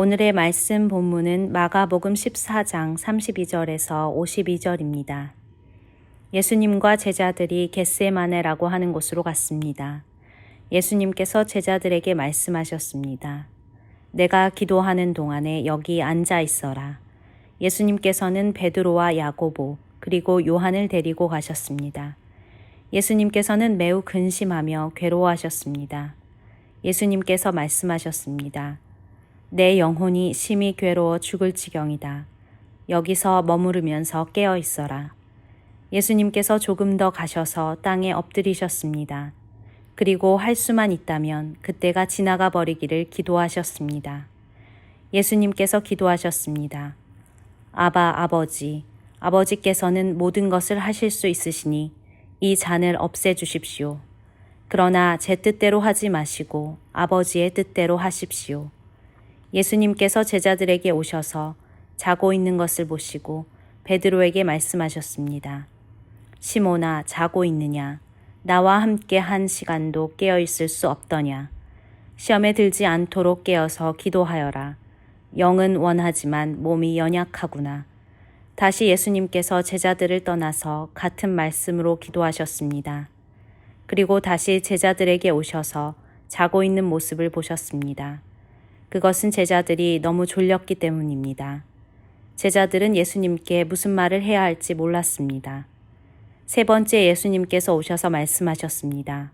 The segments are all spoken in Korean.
오늘의 말씀 본문은 마가복음 14장 32절에서 52절입니다. 예수님과 제자들이 겟세마네라고 하는 곳으로 갔습니다. 예수님께서 제자들에게 말씀하셨습니다. 내가 기도하는 동안에 여기 앉아 있어라. 예수님께서는 베드로와 야고보 그리고 요한을 데리고 가셨습니다. 예수님께서는 매우 근심하며 괴로워하셨습니다. 예수님께서 말씀하셨습니다. 내 영혼이 심히 괴로워 죽을 지경이다. 여기서 머무르면서 깨어 있어라. 예수님께서 조금 더 가셔서 땅에 엎드리셨습니다. 그리고 할 수만 있다면 그때가 지나가 버리기를 기도하셨습니다. 예수님께서 기도하셨습니다. 아바 아버지, 아버지께서는 모든 것을 하실 수 있으시니 이 잔을 없애주십시오. 그러나 제 뜻대로 하지 마시고 아버지의 뜻대로 하십시오. 예수님께서 제자들에게 오셔서 자고 있는 것을 보시고 베드로에게 말씀하셨습니다. 시몬아, 자고 있느냐? 나와 함께 한 시간도 깨어 있을 수 없더냐? 시험에 들지 않도록 깨어서 기도하여라. 영은 원하지만 몸이 연약하구나. 다시 예수님께서 제자들을 떠나서 같은 말씀으로 기도하셨습니다. 그리고 다시 제자들에게 오셔서 자고 있는 모습을 보셨습니다. 그것은 제자들이 너무 졸렸기 때문입니다. 제자들은 예수님께 무슨 말을 해야 할지 몰랐습니다. 세 번째 예수님께서 오셔서 말씀하셨습니다.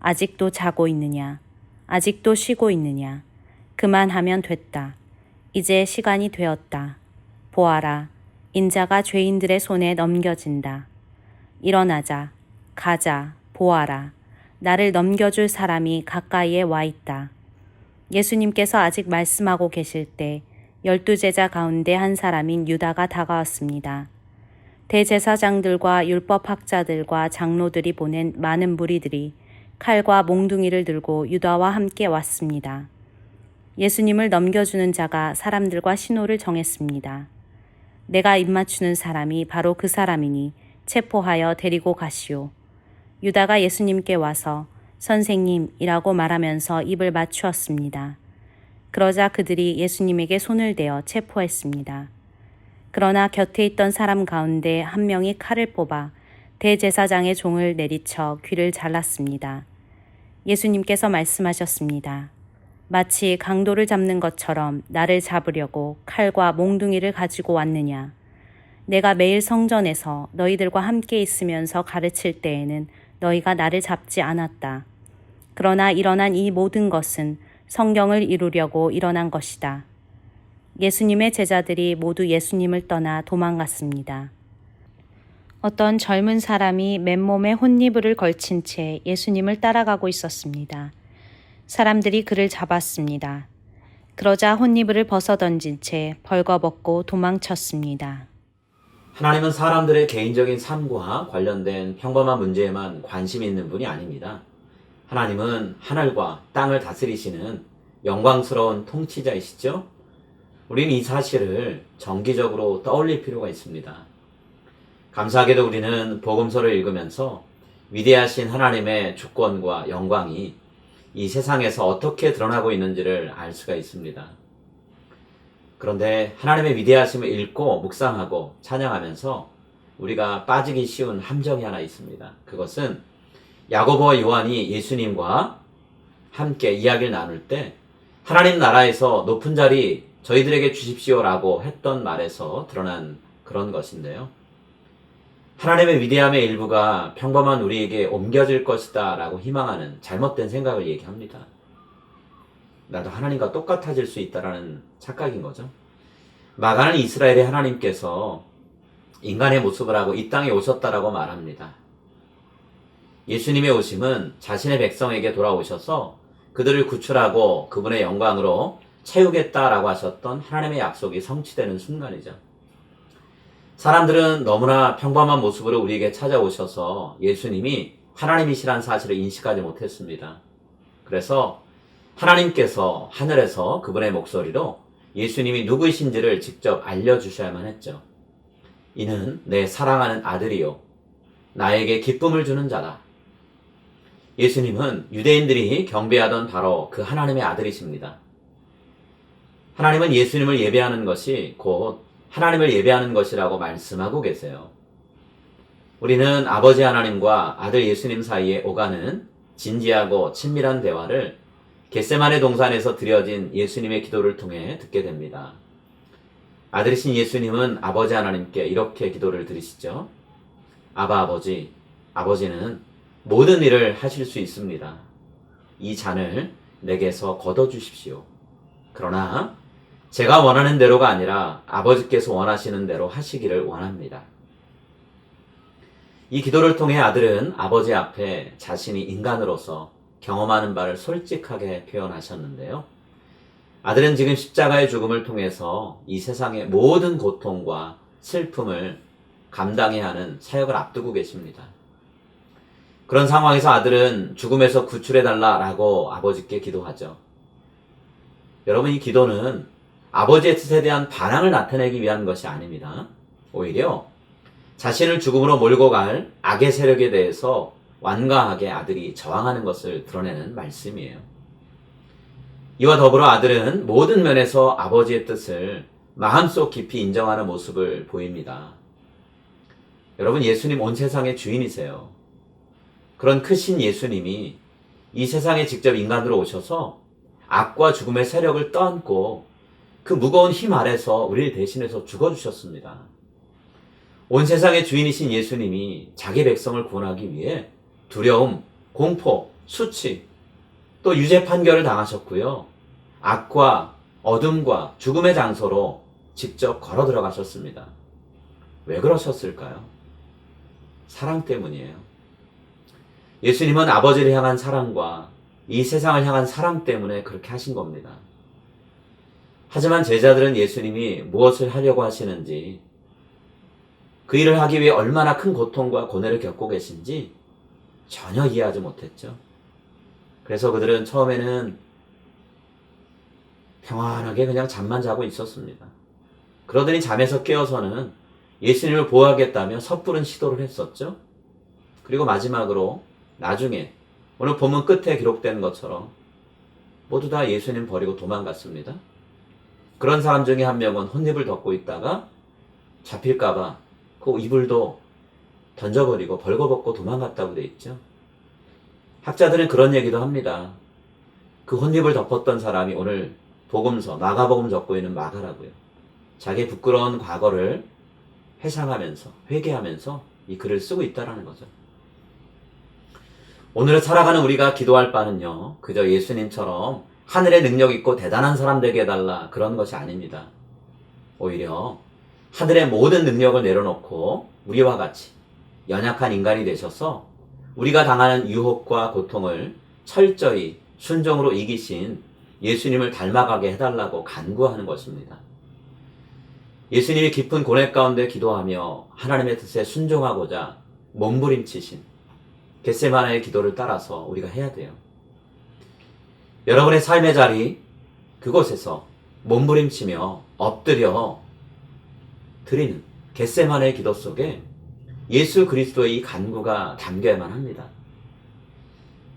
아직도 자고 있느냐? 아직도 쉬고 있느냐? 그만하면 됐다. 이제 시간이 되었다. 보아라, 인자가 죄인들의 손에 넘겨진다. 일어나자, 가자, 보아라. 나를 넘겨줄 사람이 가까이에 와 있다. 예수님께서 아직 말씀하고 계실 때 12제자 가운데 한 사람인 유다가 다가왔습니다. 대제사장들과 율법학자들과 장로들이 보낸 많은 무리들이 칼과 몽둥이를 들고 유다와 함께 왔습니다. 예수님을 넘겨주는 자가 사람들과 신호를 정했습니다. 내가 입맞추는 사람이 바로 그 사람이니 체포하여 데리고 가시오. 유다가 예수님께 와서 선생님이라고 말하면서 입을 맞추었습니다. 그러자 그들이 예수님에게 손을 대어 체포했습니다. 그러나 곁에 있던 사람 가운데 한 명이 칼을 뽑아 대제사장의 종을 내리쳐 귀를 잘랐습니다. 예수님께서 말씀하셨습니다. 마치 강도를 잡는 것처럼 나를 잡으려고 칼과 몽둥이를 가지고 왔느냐. 내가 매일 성전에서 너희들과 함께 있으면서 가르칠 때에는 너희가 나를 잡지 않았다. 그러나 일어난 이 모든 것은 성경을 이루려고 일어난 것이다. 예수님의 제자들이 모두 예수님을 떠나 도망갔습니다. 어떤 젊은 사람이 맨몸에 혼이불을 걸친 채 예수님을 따라가고 있었습니다. 사람들이 그를 잡았습니다. 그러자 혼이불을 벗어던진 채 벌거벗고 도망쳤습니다. 하나님은 사람들의 개인적인 삶과 관련된 평범한 문제에만 관심이 있는 분이 아닙니다. 하나님은 하늘과 땅을 다스리시는 영광스러운 통치자이시죠? 우리는 이 사실을 정기적으로 떠올릴 필요가 있습니다. 감사하게도 우리는 복음서를 읽으면서 위대하신 하나님의 주권과 영광이 이 세상에서 어떻게 드러나고 있는지를 알 수가 있습니다. 그런데 하나님의 위대하심을 읽고 묵상하고 찬양하면서 우리가 빠지기 쉬운 함정이 하나 있습니다. 그것은 야고보와 요한이 예수님과 함께 이야기를 나눌 때 하나님 나라에서 높은 자리 저희들에게 주십시오라고 했던 말에서 드러난 그런 것인데요. 하나님의 위대함의 일부가 평범한 우리에게 옮겨질 것이다 라고 희망하는 잘못된 생각을 얘기합니다. 나도 하나님과 똑같아질 수 있다라는 착각인 거죠. 마가는 이스라엘의 하나님께서 인간의 모습을 하고 이 땅에 오셨다라고 말합니다. 예수님의 오심은 자신의 백성에게 돌아오셔서 그들을 구출하고 그분의 영광으로 채우겠다라고 하셨던 하나님의 약속이 성취되는 순간이죠. 사람들은 너무나 평범한 모습으로 우리에게 찾아오셔서 예수님이 하나님이시라는 사실을 인식하지 못했습니다. 그래서 하나님께서 하늘에서 그분의 목소리로 예수님이 누구이신지를 직접 알려주셔야만 했죠. 이는 내 사랑하는 아들이요 나에게 기쁨을 주는 자다. 예수님은 유대인들이 경배하던 바로 그 하나님의 아들이십니다. 하나님은 예수님을 예배하는 것이 곧 하나님을 예배하는 것이라고 말씀하고 계세요. 우리는 아버지 하나님과 아들 예수님 사이에 오가는 진지하고 친밀한 대화를 겟세마네 동산에서 드려진 예수님의 기도를 통해 듣게 됩니다. 아들이신 예수님은 아버지 하나님께 이렇게 기도를 드리시죠. 아바 아버지, 아버지는 모든 일을 하실 수 있습니다. 이 잔을 내게서 걷어주십시오. 그러나 제가 원하는 대로가 아니라 아버지께서 원하시는 대로 하시기를 원합니다. 이 기도를 통해 아들은 아버지 앞에 자신이 인간으로서 경험하는 바를 솔직하게 표현하셨는데요. 아들은 지금 십자가의 죽음을 통해서 이 세상의 모든 고통과 슬픔을 감당해야 하는 사역을 앞두고 계십니다. 그런 상황에서 아들은 죽음에서 구출해달라라고 아버지께 기도하죠. 여러분, 이 기도는 아버지의 뜻에 대한 반항을 나타내기 위한 것이 아닙니다. 오히려 자신을 죽음으로 몰고 갈 악의 세력에 대해서 완강하게 아들이 저항하는 것을 드러내는 말씀이에요. 이와 더불어 아들은 모든 면에서 아버지의 뜻을 마음속 깊이 인정하는 모습을 보입니다. 여러분, 예수님 온 세상의 주인이세요. 그런 크신 예수님이 이 세상에 직접 인간으로 오셔서 악과 죽음의 세력을 떠안고 그 무거운 힘 아래서 우리를 대신해서 죽어주셨습니다. 온 세상의 주인이신 예수님이 자기 백성을 구원하기 위해 두려움, 공포, 수치, 또 유죄 판결을 당하셨고요. 악과 어둠과 죽음의 장소로 직접 걸어 들어가셨습니다. 왜 그러셨을까요? 사랑 때문이에요. 예수님은 아버지를 향한 사랑과 이 세상을 향한 사랑 때문에 그렇게 하신 겁니다. 하지만 제자들은 예수님이 무엇을 하려고 하시는지, 그 일을 하기 위해 얼마나 큰 고통과 고뇌를 겪고 계신지 전혀 이해하지 못했죠. 그래서 그들은 처음에는 평안하게 그냥 잠만 자고 있었습니다. 그러더니 잠에서 깨어서는 예수님을 보호하겠다며 섣부른 시도를 했었죠. 그리고 마지막으로 나중에 오늘 본문 끝에 기록된 것처럼 모두 다 예수님 버리고 도망갔습니다. 그런 사람 중에 한 명은 혼입을 덮고 있다가 잡힐까봐 그 이불도 던져버리고 벌거벗고 도망갔다고 돼 있죠. 학자들은 그런 얘기도 합니다. 그 혼입을 덮었던 사람이 오늘 복음서, 마가복음 적고 있는 마가라고요. 자기 부끄러운 과거를 회상하면서, 회개하면서 이 글을 쓰고 있다는 거죠. 오늘 살아가는 우리가 기도할 바는요, 그저 예수님처럼 하늘의 능력 있고 대단한 사람 되게 해달라, 그런 것이 아닙니다. 오히려 하늘의 모든 능력을 내려놓고 우리와 같이 연약한 인간이 되셔서 우리가 당하는 유혹과 고통을 철저히 순종으로 이기신 예수님을 닮아가게 해달라고 간구하는 것입니다. 예수님이 깊은 고뇌 가운데 기도하며 하나님의 뜻에 순종하고자 몸부림치신 겟세마네의 기도를 따라서 우리가 해야 돼요. 여러분의 삶의 자리, 그곳에서 몸부림치며 엎드려 드리는 겟세마네의 기도 속에 예수 그리스도의 이 간구가 담겨야만 합니다.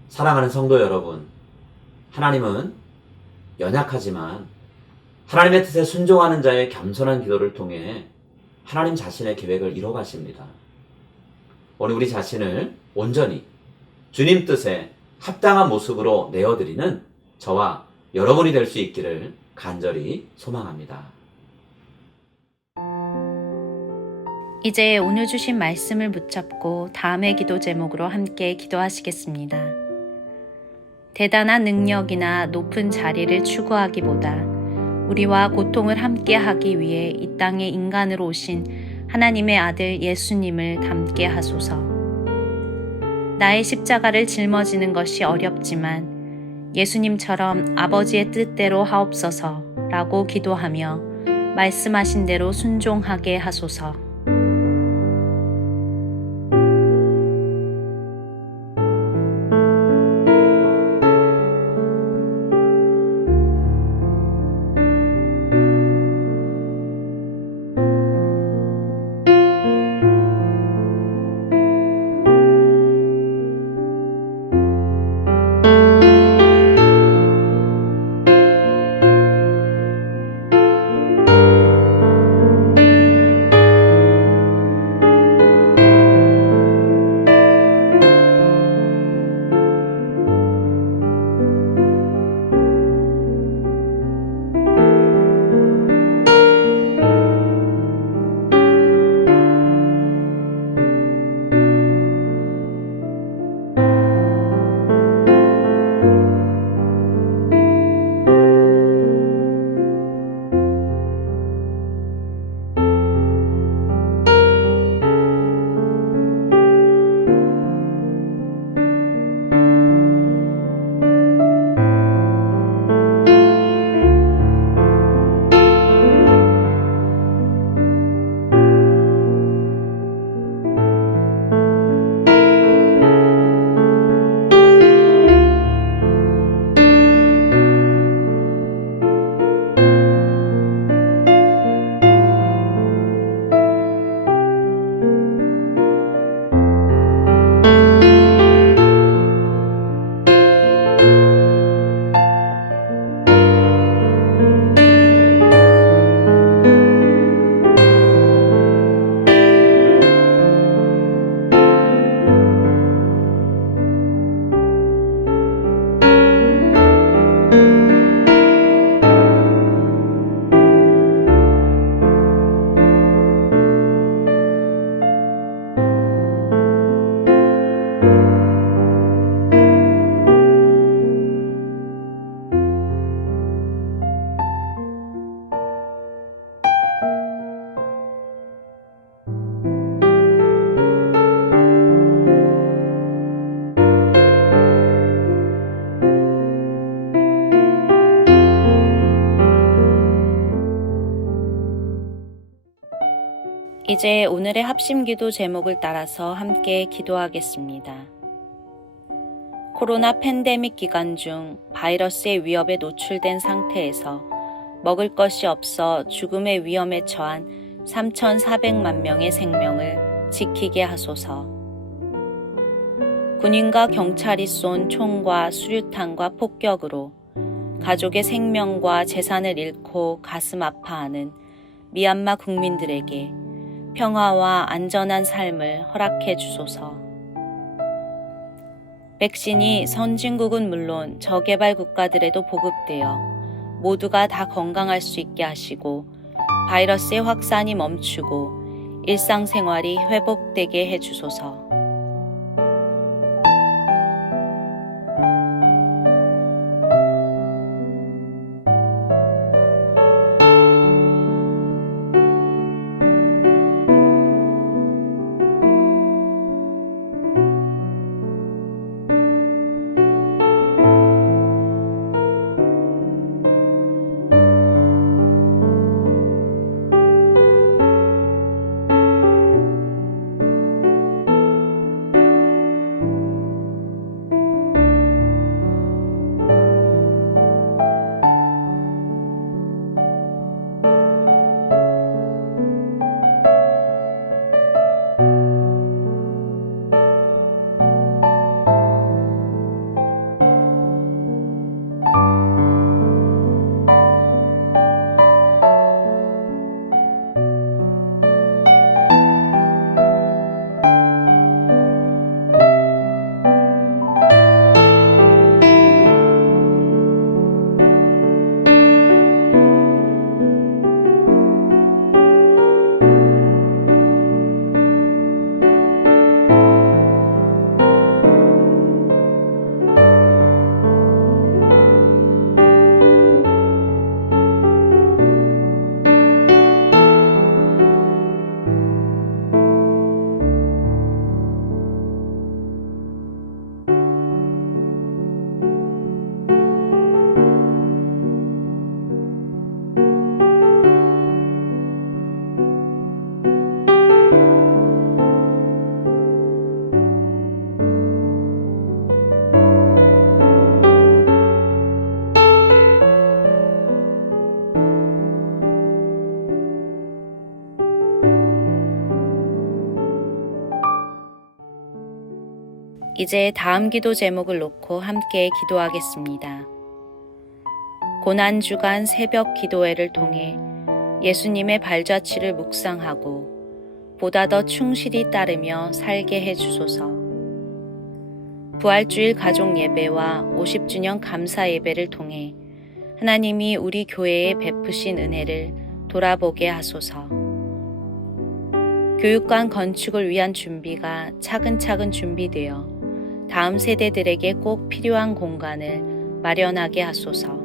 사랑하는 성도 여러분, 하나님은 연약하지만 하나님의 뜻에 순종하는 자의 겸손한 기도를 통해 하나님 자신의 계획을 이뤄가십니다. 오늘 우리 자신을 온전히 주님 뜻에 합당한 모습으로 내어드리는 저와 여러분이 될 수 있기를 간절히 소망합니다. 이제 오늘 주신 말씀을 붙잡고 다음의 기도 제목으로 함께 기도하시겠습니다. 대단한 능력이나 높은 자리를 추구하기보다 우리와 고통을 함께 하기 위해 이 땅에 인간으로 오신 하나님의 아들 예수님을 닮게 하소서. 나의 십자가를 짊어지는 것이 어렵지만 예수님처럼 아버지의 뜻대로 하옵소서라고 기도하며 말씀하신 대로 순종하게 하소서. 이제 오늘의 합심기도 제목을 따라서 함께 기도하겠습니다. 코로나 팬데믹 기간 중 바이러스의 위협에 노출된 상태에서 먹을 것이 없어 죽음의 위험에 처한 3,400만 명의 생명을 지키게 하소서. 군인과 경찰이 쏜 총과 수류탄과 폭격으로 가족의 생명과 재산을 잃고 가슴 아파하는 미얀마 국민들에게 평화와 안전한 삶을 허락해 주소서. 백신이 선진국은 물론 저개발 국가들에도 보급되어 모두가 다 건강할 수 있게 하시고 바이러스의 확산이 멈추고 일상생활이 회복되게 해 주소서. 이제 다음 기도 제목을 놓고 함께 기도하겠습니다. 고난주간 새벽 기도회를 통해 예수님의 발자취를 묵상하고 보다 더 충실히 따르며 살게 해 주소서. 부활주일 가족 예배와 50주년 감사 예배를 통해 하나님이 우리 교회에 베푸신 은혜를 돌아보게 하소서. 교육관 건축을 위한 준비가 차근차근 준비되어 다음 세대들에게 꼭 필요한 공간을 마련하게 하소서.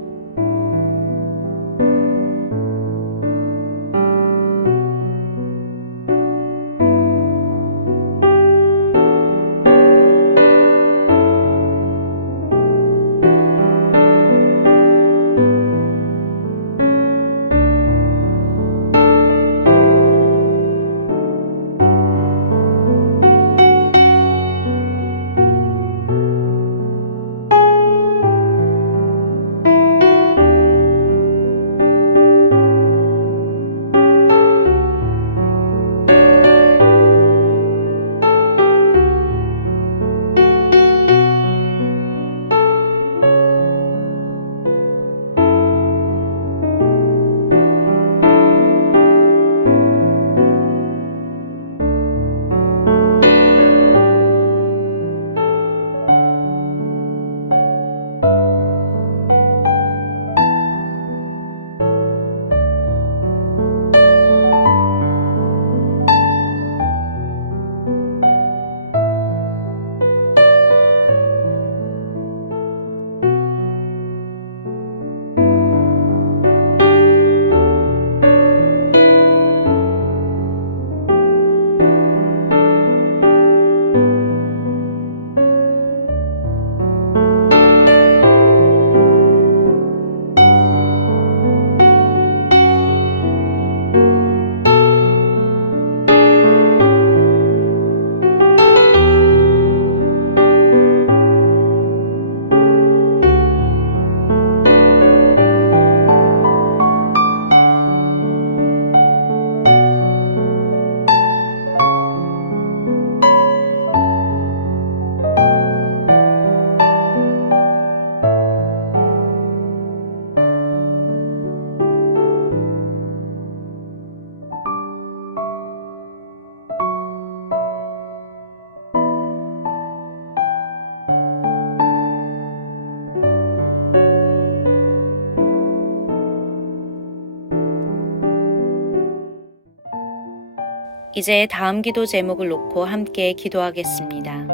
이제 다음 기도 제목을 놓고 함께 기도하겠습니다.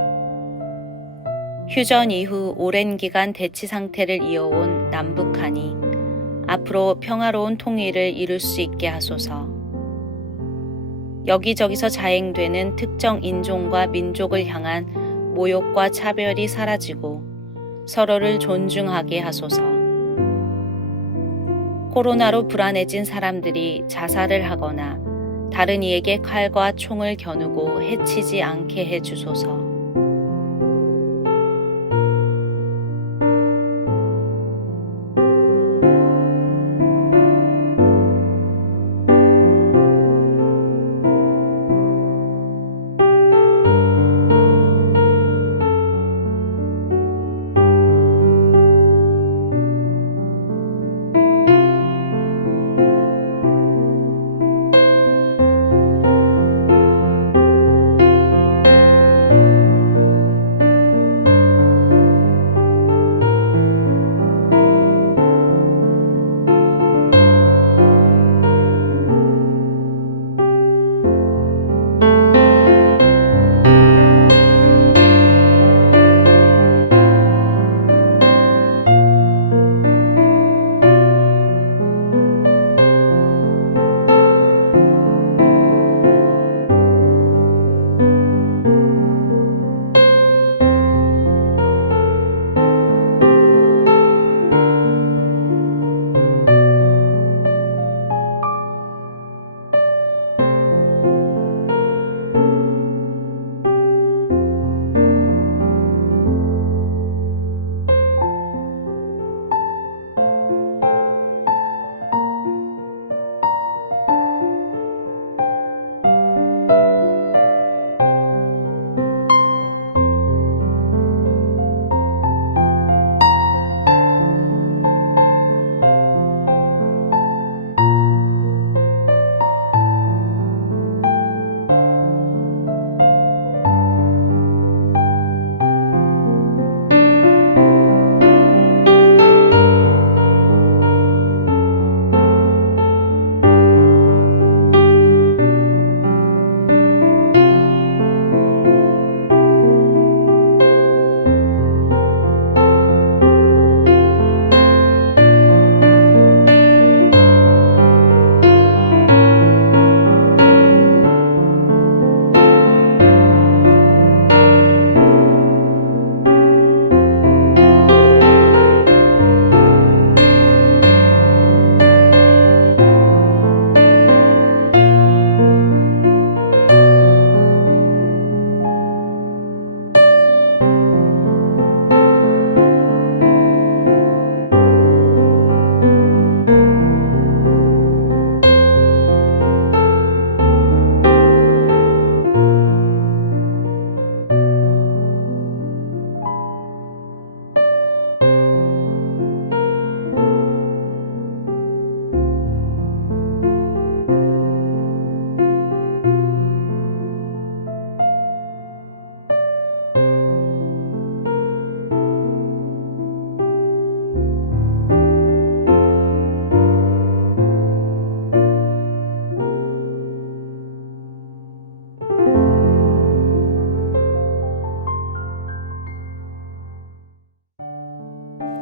휴전 이후 오랜 기간 대치 상태를 이어온 남북한이 앞으로 평화로운 통일을 이룰 수 있게 하소서. 여기저기서 자행되는 특정 인종과 민족을 향한 모욕과 차별이 사라지고 서로를 존중하게 하소서. 코로나로 불안해진 사람들이 자살을 하거나 다른 이에게 칼과 총을 겨누고 해치지 않게 해주소서.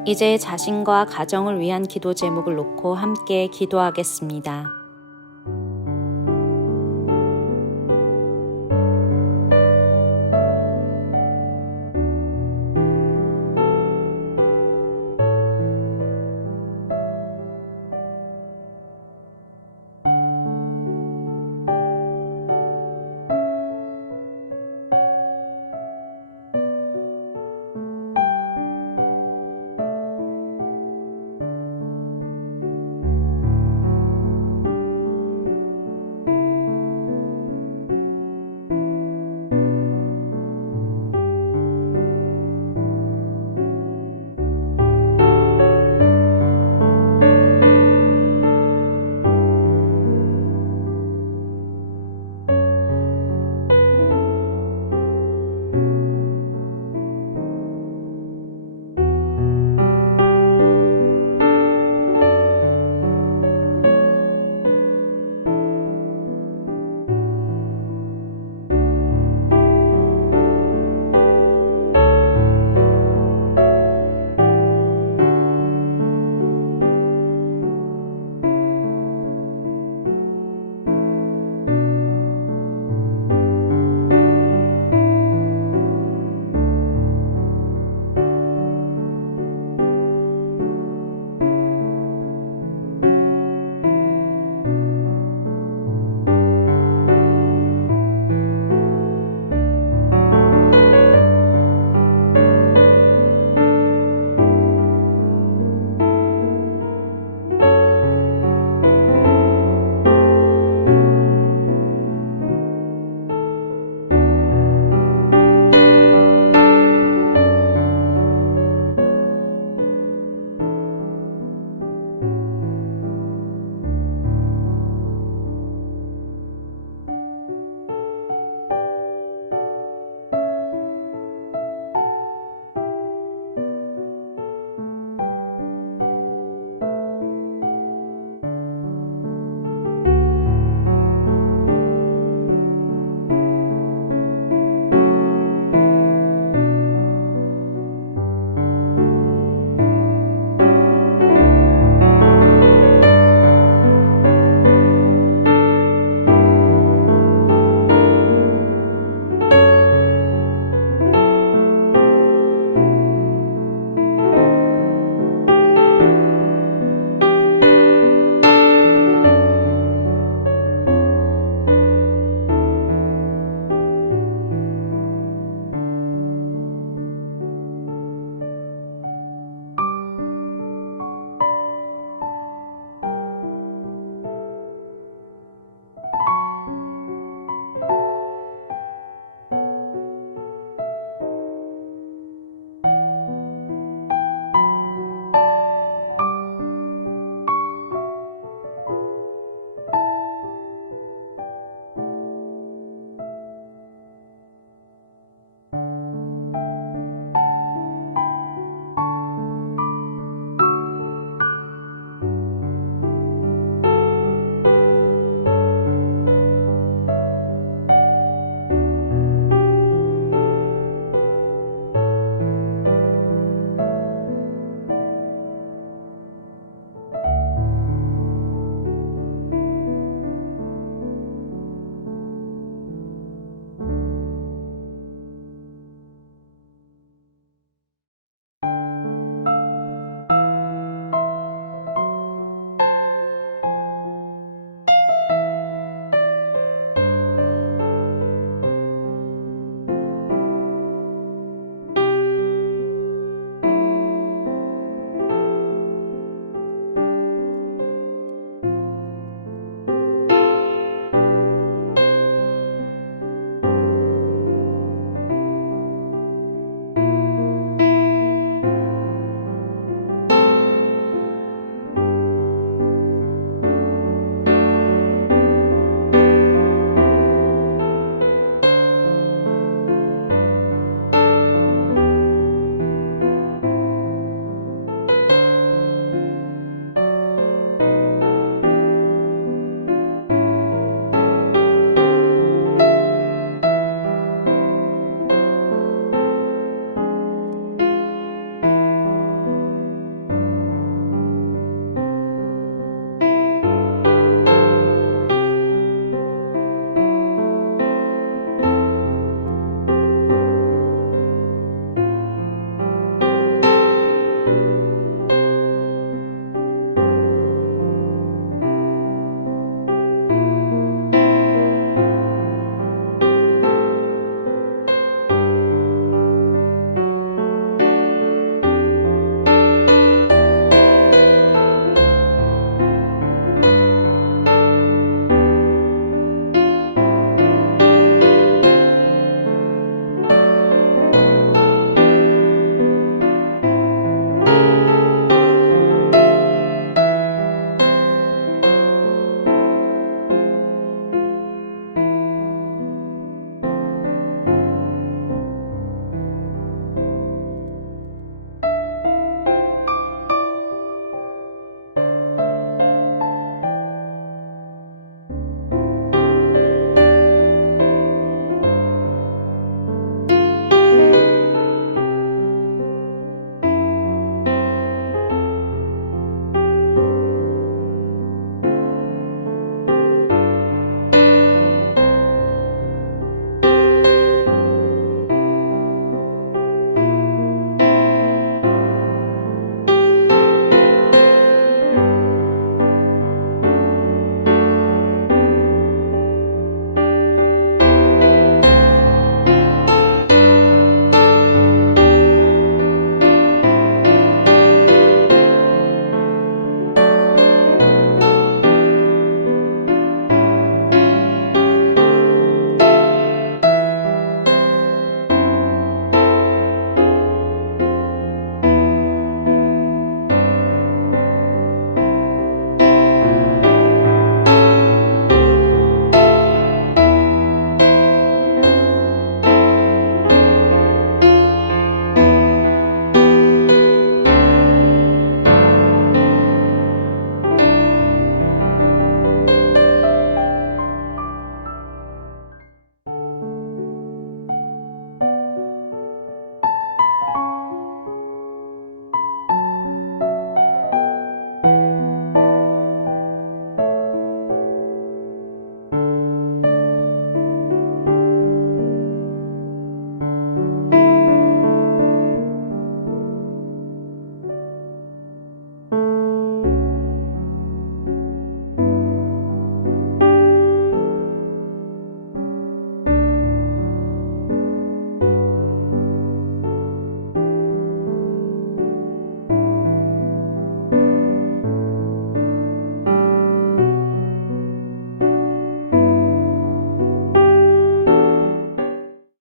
이제 자신과 가정을 위한 기도 제목을 놓고 함께 기도하겠습니다.